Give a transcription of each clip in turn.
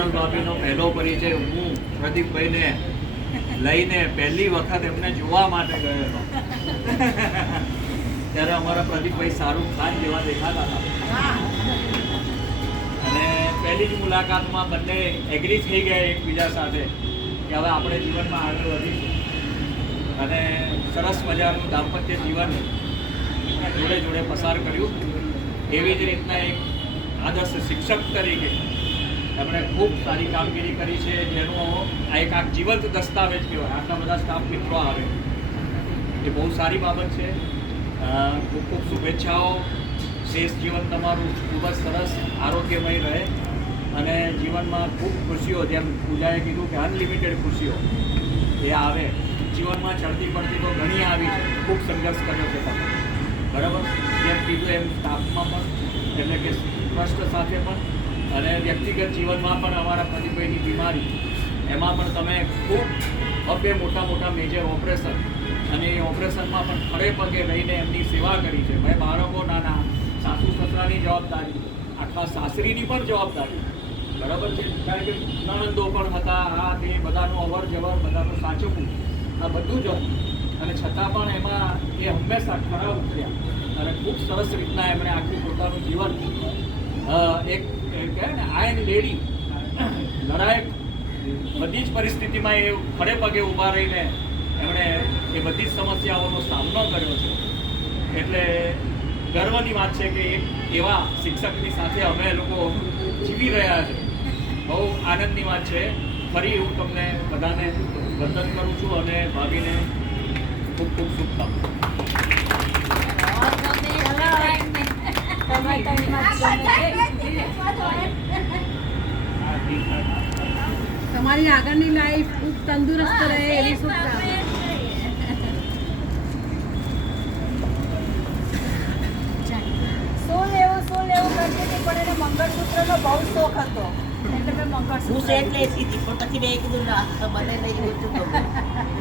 સોનલ ભાભીનો પહેલો પરિચય હું પ્રદીપભાઈને લઈને પહેલી વખત એમને જોવા માટે ગયો હતો ત્યારે અમારા પ્રદીપભાઈ શાહરુખ ખાન જેવા દેખાતા હતા અને પહેલી જ મુલાકાતમાં બંને એગ્રી થઈ ગયા એકબીજા સાથે કે હવે આપણે જીવનમાં આગળ વધીશું અને સરસ મજાનું દાંપત્ય જીવન જોડે જોડે પસાર કર્યું. એવી જ રીતના એક આદર્શ શિક્ષક તરીકે એમણે ખૂબ સારી કામગીરી કરી છે, જેનો આ એક જીવંત દસ્તાવેજ કહેવાય. આટલા બધા સ્ટાફ મિત્રો આવે એ બહુ સારી બાબત છે. ખૂબ ખૂબ શુભેચ્છાઓ. શેષ જીવન તમારું ખૂબ જ સરસ આરોગ્યમય રહે અને જીવનમાં ખૂબ ખુશીઓ, જેમ પૂજાએ કીધું કે અનલિમિટેડ ખુશીઓ એ આવે. જીવનમાં ચડતી પડતી તો ઘણી આવી છે, ખૂબ સંઘર્ષ કર્યો છે તમે, બરાબર. જેમ કીધું એમ સ્ટાફમાં પણ, એટલે કે ટ્રસ્ટ સાથે પણ અને વ્યક્તિગત જીવનમાં પણ અમારા પ્રદીપભાઈની બીમારી એમાં પણ તમે ખૂબ ભવ્ય મોટા મેજર ઓપરેશન અને એ ઓપરેશનમાં પણ ખડે પગે રહીને એમની સેવા કરી છે. ભાઈ બાળકો નાના, સાસુ સસરાની જવાબદારી, આખા સાસરીની પણ જવાબદારી, બરાબર છે. કારણ કે નણંદો પણ હતા, આ તે બધાનું અવર જવર, બધાનું સાચવવું, આ બધું જ હતું અને છતાં પણ એમાં એ હંમેશા ખરા ઉતર્યા અને ખૂબ સરસ રીતના એમણે આખું પોતાનું જીવન એક કહેવાય ને આયન લેડી લડાયક બધી જ પરિસ્થિતિમાં એ ખડે પગે ઊભા રહીને એમણે એ બધી જ સમસ્યાઓનો સામનો કર્યો છે. એટલે ગર્વની વાત છે કે એક એવા શિક્ષકની સાથે અમે લોકો જીવી રહ્યા છે. બહુ આનંદની વાત છે. ફરી હું તમને બધાને વંદન કરું છું અને ભાભીને ખૂબ ખૂબ તમારી આગળની લાઈફ ખૂબ તંદુરસ્ત રહે એવી શુભકામના. શું લેવું કરતી હતી પણ એને મંગળસૂત્રનો બહુ શોખ હતો એટલે મેં મંગળસૂત્ર સેટ લેતી હતી પણ પછી મેં કીધું ના મને નહીં ગમતું તો મેં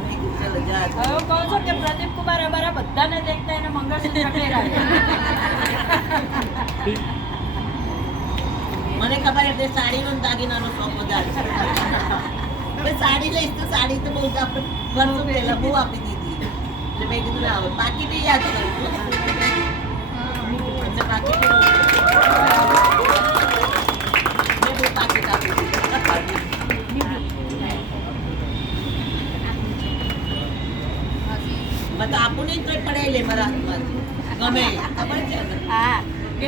કીધું ચાલો જા. હવે કહું છું કે પ્રદીપ કુમાર અમારા બધાને દેખતા એને મંગળસૂત્ર પહેરાવ્યું. મને ખબર એટલે સાડીનો ને દાગીનાનો શોખ વધારે છે. હવે સાડી લઈશ તો સાડી તો બહુ આપણે વર્ષો પહેલા બહુ આપી દીધી એટલે મેં કીધું ના હવે પાકીટ યાદ કરું છું એટલે પાકીટ મેં બહુ પાકીટ આપી દીધી. તો આપું નહીં તો પડાવી લે મારા હાથમાંથી ગમે ખબર છે ને. હા,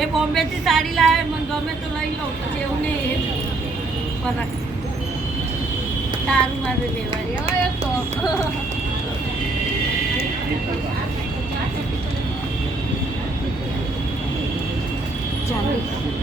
એ બોમ્બેથી સાડી લાવે, મને ગમે તો લઈ લઉં, પછી એવું નહીં ફરક તારું મારે લેવાની હવે તો ચાલો ખૂબ